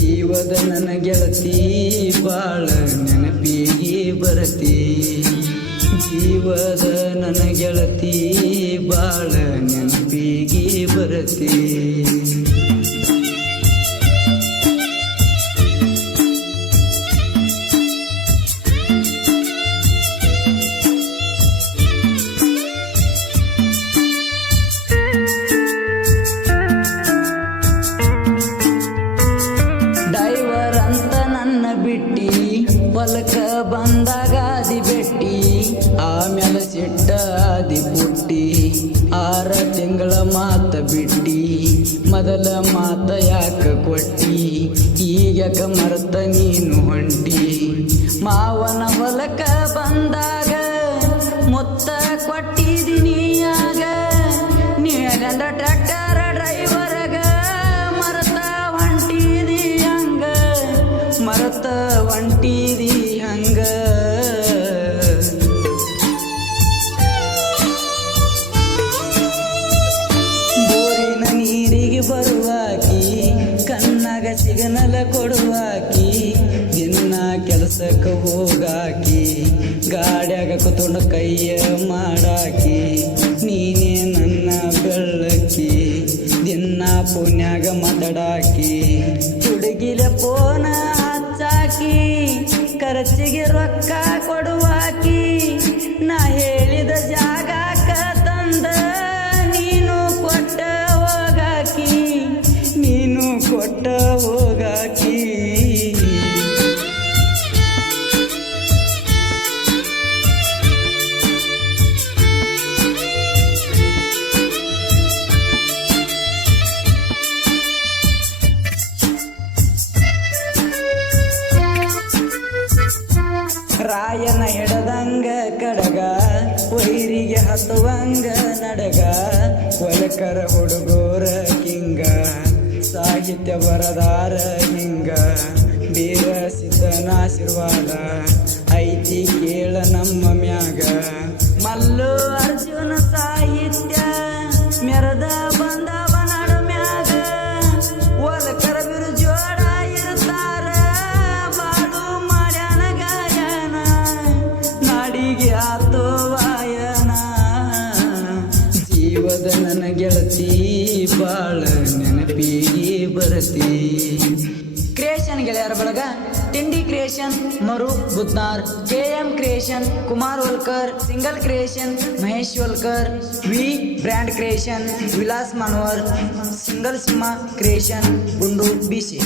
ಜೀವದ ನನ್ನ ಗೆಳತಿ ಬಾಳ ನೆನಪಿಗೆ ಬರತಿ. ಜೀವದ ನನ್ನ ಗೆಳತಿ ಬಾಳ ನೆನಪಿಗೆ ಬರತಿ. ನನ್ನ ಬಿಟ್ಟಿ ಹೊಲಕ ಬಂದಾಗ ಬೆಟ್ಟಿ ಆಮೇಲೆ ಸಿಟ್ಟ ಆದಿ ಪುಟ್ಟಿ, ಆರ ತಿಂಗಳ ಮಾತ ಬಿಟ್ಟಿ, ಮೊದಲ ಮಾತ ಯಾಕ ಕೊಟ್ಟಿ, ಈಗ ಮರ್ತ ನೀನು ಹೊಂಟಿ? ಮಾವನ ಹೊಲಕ ಬಂದಾಗ ಬೋರಿ ಬೋರಿನ ನೀರಿಗೆ ಬರುವಾಕಿ ಕಣ್ಣಾಗ ಸಿಗನಲ ಕೊಡುವಾಕಿ ದಿನ ಕೆಲಸಕ್ಕೆ ಹೋಗಾಕಿ, ಗಾಡ್ಯಾಗ ಕುತ್ಕೊಂಡು ಕೈಯ ಮಾಡಾಕಿ, ನೀನೇ ನನ್ನ ಬೆಳ್ಳಕ್ಕಿ ದಿನ ಪುಣ್ಯಾಗ ಮಾತಾಡಾಕಿ, ಹುಡುಗಿಲೆ ಹಚ್ಚಾಕಿ ಖರ್ಚಿಗೆ ರೊಕ್ಕ ಕೊಡುವಾಕಿ ರಾಯನ ಹಿಡದಂಗ ಕಡಗ, ವೈರಿಗೆ ಹತ್ತುವಂಗ ನಡಗ ಒಲಕರ ಹುಡುಗೋರ ಕಿಂಗ, ಸಾಹಿತ್ಯ ಬರದಾರ ಹಿಂಗ, ಬೀರ ಸಿದ್ಧನ ಆಶೀರ್ವಾದ, ಐತಿ ಕೇಳ ನಮ್ಮ ಮ್ಯಾಗ. ಮಲ್ಲು ಅರ್ಜುನ ಸಾಹಿತ್ಯ, ಮೆರದ ಬರತಿ ಕ್ರಿಯೇಷನ್ ಗೆಳೆಯರ ಬಳಗ ತಿಂಡಿ ಕ್ರಿಯೇಷನ್ ಮರು Budnar K M creation Kumar Holkar single creation Mahesh Holkar V brand creation Vilas Manohar single Simha creation ಗುಂಡು ಬಿಸಿ